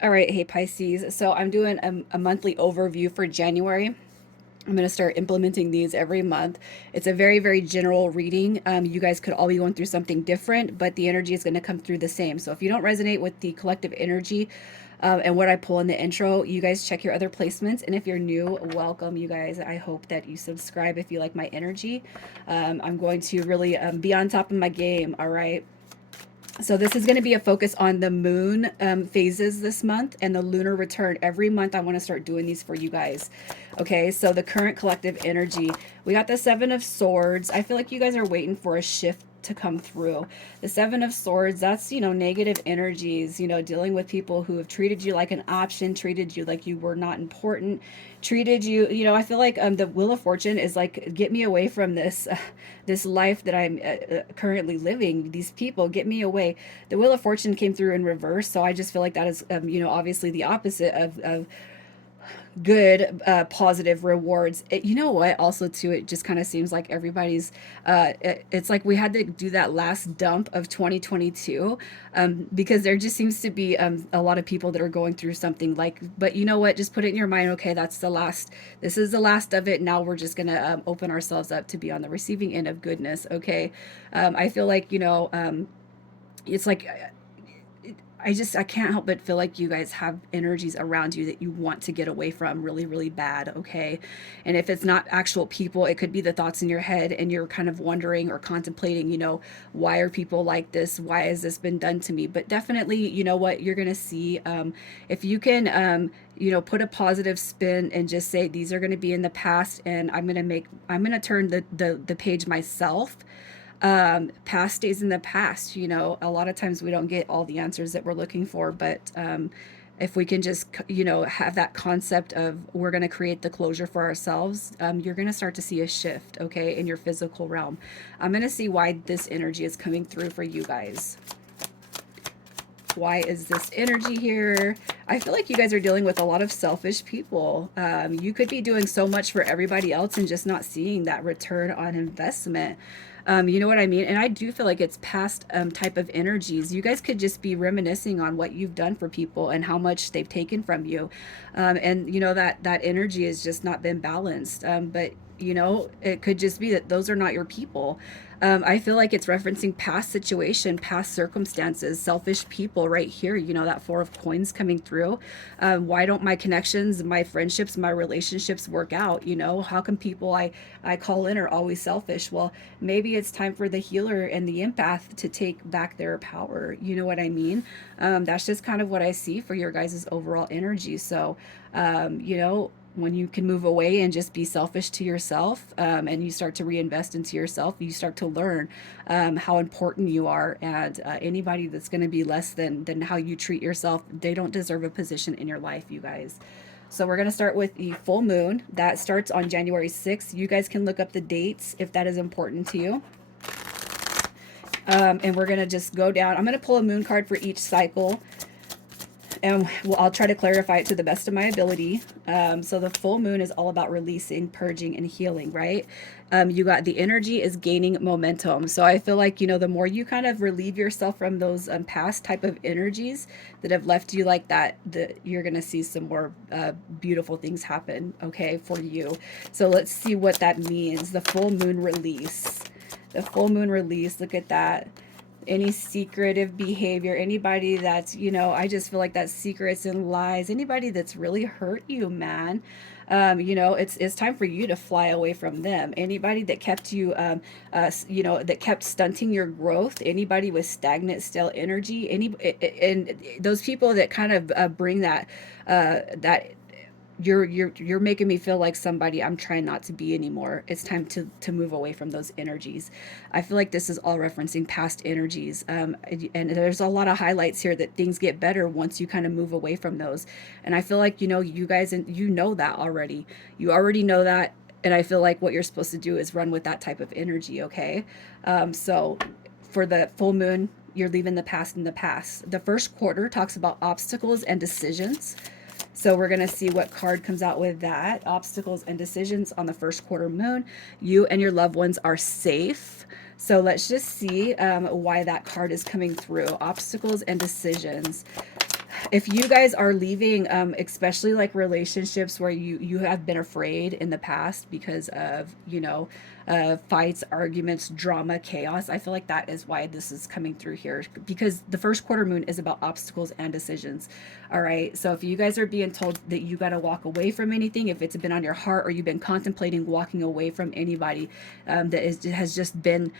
All right, hey Pisces. So I'm doing a monthly overview for January. I'm going to start implementing these every month. It's a very, very general reading. You guys could all be going through something different, but the energy is going to come through the same. So if you don't resonate with the collective energy and what I pull in the intro, you guys check your other placements. And if you're new, welcome, you guys. I hope that you subscribe if you like my energy. I'm going to really be on top of my game, all right? So this is going to be a focus on the moon phases this month and the lunar return. Every month I want to start doing these for you guys. Okay, so the current collective energy. We got the Seven of Swords. I feel like you guys are waiting for a shift to come through. The Seven of Swords, that's, negative energies, dealing with people who have treated you like an option, treated you like you were not important, treated you, I feel like the Wheel of Fortune is like, get me away from this life that I'm currently living. These people, get me away. The Wheel of Fortune came through in reverse, so I just feel like that is, obviously the opposite of good positive rewards. You know what, also too, it just kind of seems like everybody's it's like we had to do that last dump of 2022, because there just seems to be a lot of people that are going through something like, but you know what, just put it in your mind, okay, that's the last, this is the last of it. Now we're just gonna open ourselves up to be on the receiving end of goodness. Okay. I feel like, it's like I can't help but feel like you guys have energies around you that you want to get away from really, really bad, okay? And if it's not actual people, it could be the thoughts in your head and you're kind of wondering or contemplating, why are people like this? Why has this been done to me? But definitely, you know what, you're going to see, if you can, put a positive spin and just say, these are going to be in the past and I'm going to turn the page myself. Past stays in the past. A lot of times we don't get all the answers that we're looking for, but if we can just, have that concept of we're going to create the closure for ourselves, you're going to start to see a shift, okay, in your physical realm. I'm going to see why this energy is coming through for you guys. Why is this energy here? I feel like you guys are dealing with a lot of selfish people. You could be doing so much for everybody else and just not seeing that return on investment. You know what I mean? And I do feel like it's past type of energies. You guys could just be reminiscing on what you've done for people and how much they've taken from you. And that energy has just not been balanced. But it could just be that those are not your people. I feel like it's referencing past situation, past circumstances, selfish people right here. That Four of Coins coming through. Why don't my connections, my friendships, my relationships work out? How come people I call in are always selfish? Well, maybe it's time for the healer and the empath to take back their power. You know what I mean? That's just kind of what I see for your guys' overall energy. So, when you can move away and just be selfish to yourself, and you start to reinvest into yourself, you start to learn how important you are. And anybody that's going to be less than how you treat yourself, they don't deserve a position in your life, you guys. So we're going to start with the full moon. That starts on January 6th. You guys can look up the dates if that is important to you. And we're going to just go down. I'm going to pull a moon card for each cycle, and I'll try to clarify it to the best of my ability. So the full moon is all about releasing, purging, and healing, right? You got the energy is gaining momentum. So I feel like, the more you kind of relieve yourself from those past type of energies that have left you like that, you're going to see some more beautiful things happen, okay, for you. So let's see what that means. The full moon release. The full moon release, look at that. Any secretive behavior, anybody that's, I just feel like that secrets and lies, anybody that's really hurt you, man. It's time for you to fly away from them. Anybody that kept you, that kept stunting your growth, anybody with stagnant, stale energy, and those people that kind of bring that you're making me feel like somebody I'm trying not to be anymore. It's time to move away from those energies. I feel like this is all referencing past energies, and there's a lot of highlights here that things get better once you kind of move away from those. And I feel like you guys, and that already. You already know that, and I feel like what you're supposed to do is run with that type of energy. Okay, so for the full moon, you're leaving the past in the past. The first quarter talks about obstacles and decisions. So we're going to see what card comes out with that. Obstacles and decisions on the first quarter moon. You and your loved ones are safe. So let's just see why that card is coming through. Obstacles and decisions. If you guys are leaving, especially like relationships where you have been afraid in the past because of, fights, arguments, drama, chaos, I feel like that is why this is coming through here, because the first quarter moon is about obstacles and decisions. All right, so if you guys are being told that you got to walk away from anything, if it's been on your heart or you've been contemplating walking away from anybody, has just been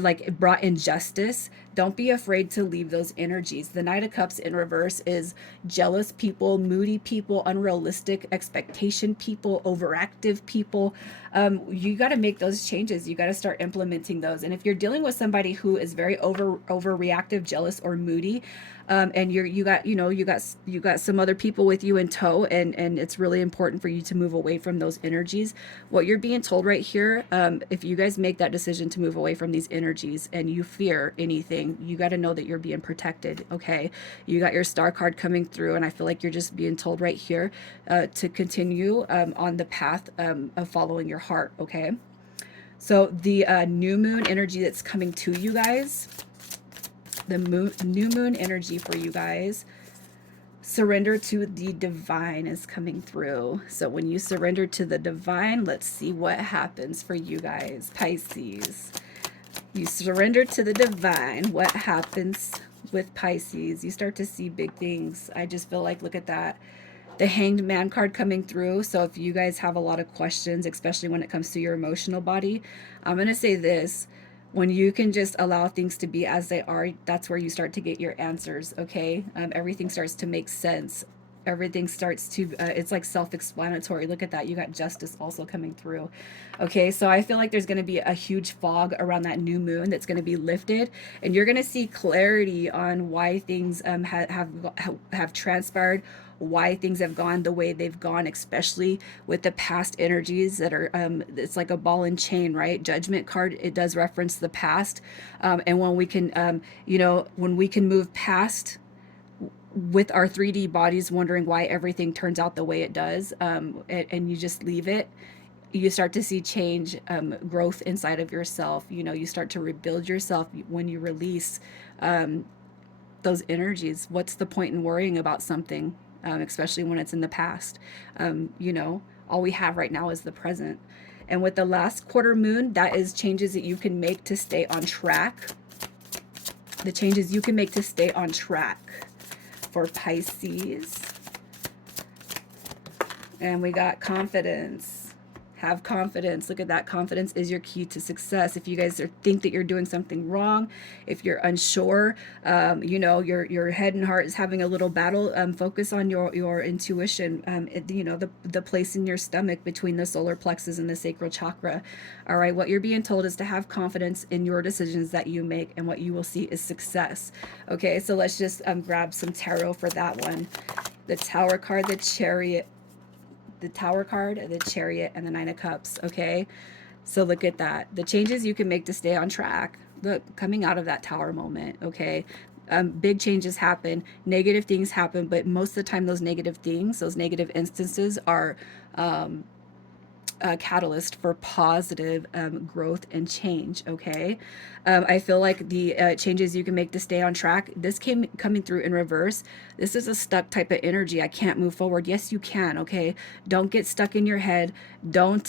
like brought injustice, don't be afraid to leave those energies. The Knight of Cups in reverse is jealous people, moody people, unrealistic expectation people, overactive people. You got to make those changes. You got to start implementing those. And if you're dealing with somebody who is very overreactive, jealous, or moody, and you got some other people with you in tow, and it's really important for you to move away from those energies. What you're being told right here, if you guys make that decision to move away from these energies and you fear anything, you got to know that you're being protected. Okay, you got your star card coming through, and I feel like you're just being told right here to continue on the path of following your heart. Okay, so the new moon energy that's coming to you guys, the new moon energy for you guys, surrender to the divine is coming through. So when you surrender to the divine, let's see what happens for you guys, Pisces. You surrender to the divine. What happens with Pisces? You start to see big things. I just feel like, look at that. The Hanged Man card coming through. So if you guys have a lot of questions, especially when it comes to your emotional body, I'm going to say this. When you can just allow things to be as they are, that's where you start to get your answers, okay? Everything starts to make sense. Everything starts to, it's like self-explanatory. Look at that. You got justice also coming through. Okay, so I feel like there's going to be a huge fog around that new moon that's going to be lifted, and you're going to see clarity on why things have transpired, why things have gone the way they've gone, especially with the past energies that are it's like a ball and chain, right? Judgment card, it does reference the past, and when we can when we can move past with our 3D bodies, wondering why everything turns out the way it does, and you just leave it, you start to see change, growth inside of yourself. You start to rebuild yourself when you release those energies. What's the point in worrying about something, especially when it's in the past? All we have right now is the present. And with the last quarter moon, that is changes that you can make to stay on track. The changes you can make to stay on track for Pisces. And we got confidence. Have confidence. Look at that. Confidence is your key to success. If you guys think that you're doing something wrong, if you're unsure, your head and heart is having a little battle, focus on your intuition. The place in your stomach between the solar plexus and the sacral chakra. All right, what you're being told is to have confidence in your decisions that you make, and what you will see is success. Okay, so let's just grab some tarot for that one. The Tower card, the Chariot, the Tower card, the Chariot, and the Nine of Cups. Okay, so look at that. The changes you can make to stay on track. Look, coming out of that Tower moment. Okay, big changes happen, negative things happen, but most of the time those negative things, those negative instances are a catalyst for positive growth and change. Okay, I feel like the changes you can make to stay on track, this coming through in reverse, this is a stuck type of energy. I can't move forward. Yes, you can. Okay, don't get stuck in your head. Don't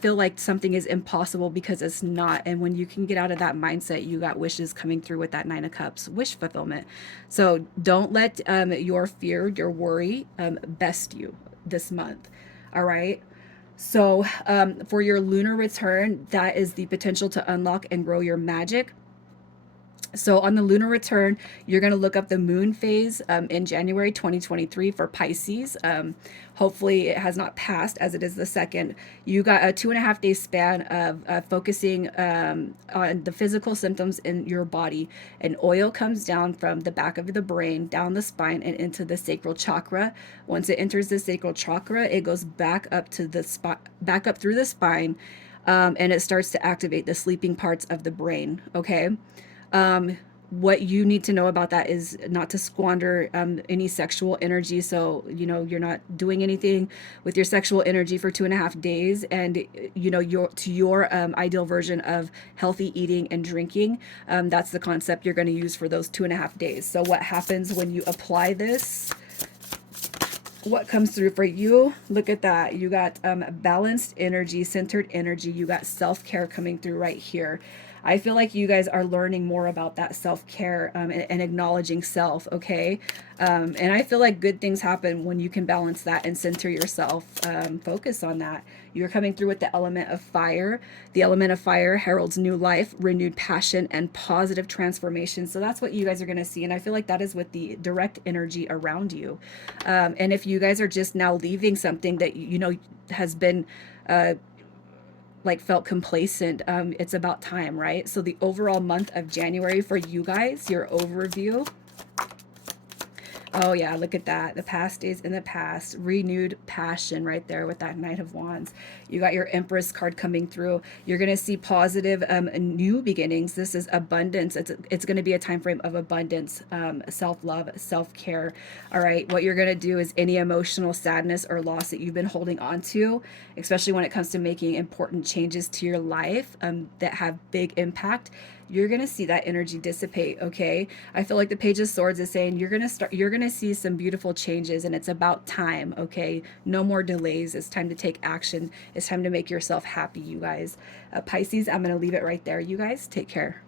feel like something is impossible, because it's not. And when you can get out of that mindset, you got wishes coming through with that Nine of Cups, wish fulfillment. So don't let your fear, your worry best you this month. All right. So for your lunar return, that is the potential to unlock and grow your magic. So on the lunar return, you're going to look up the moon phase in January 2023 for Pisces. Hopefully it has not passed, as it is the second. You got a 2.5 day span of focusing on the physical symptoms in your body. An oil comes down from the back of the brain, down the spine, and into the sacral chakra. Once it enters the sacral chakra, it goes back up to the back up through the spine, and it starts to activate the sleeping parts of the brain. Okay. what you need to know about that is not to squander any sexual energy. So, you know, you're not doing anything with your sexual energy for 2.5 days. And, you know, your ideal version of healthy eating and drinking. That's the concept you're going to use for those 2.5 days. So what happens when you apply this? What comes through for you? Look at that. You got balanced energy, centered energy. You got self-care coming through right here. I feel like you guys are learning more about that self-care and acknowledging self, okay? And I feel like good things happen when you can balance that and center yourself. Focus on that. You're coming through with the element of fire. The element of fire heralds new life, renewed passion, and positive transformation. So that's what you guys are going to see. And I feel like that is with the direct energy around you. And if you guys are just now leaving something that, you know, has been uh, like felt complacent, it's about time, right? So the overall month of January for you guys, your overview. Oh yeah, look at that. The past days in the past. Renewed passion right there with that Knight of Wands. You got your Empress card coming through. You're going to see positive new beginnings. This is abundance. It's going to be a time frame of abundance, self-love, self-care. All right, what you're going to do is any emotional sadness or loss that you've been holding on to, especially when it comes to making important changes to your life that have big impact, you're going to see that energy dissipate, okay? I feel like the Page of Swords is saying you're going to see some beautiful changes, and it's about time, okay? No more delays. It's time to take action. It's time to make yourself happy, you guys. Pisces, I'm going to leave it right there. You guys take care.